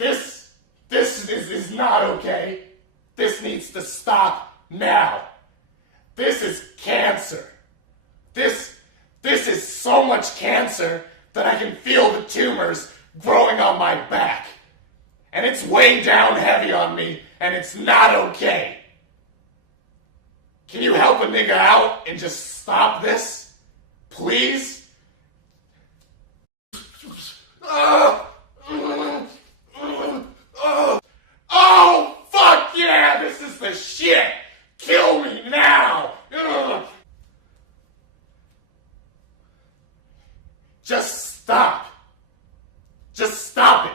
This is not okay. This needs to stop now. This is cancer. This is so much cancer that I can feel the tumors growing on my back. And it's weighing down heavy on me, and it's not okay. Can you help a nigga out and just stop this? Please? Oh, fuck yeah! This is the shit! Kill me now! Just stop. Just stop it.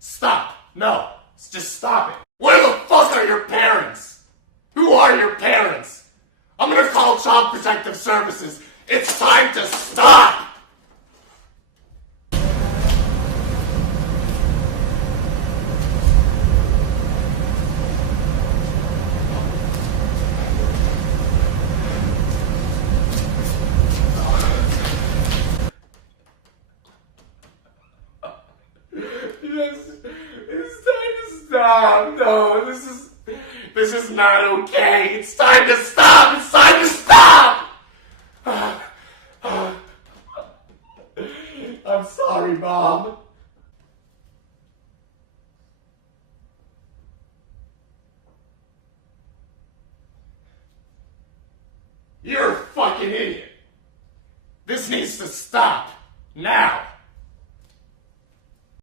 Stop. No. Just stop it. Where the fuck are your parents? Who are your parents? I'm gonna call Child Protective Services. It's time to stop! It's time to stop. No, this is not okay. It's time to stop. It's time to stop. I'm sorry, Mom. You're a fucking idiot. This needs to stop now.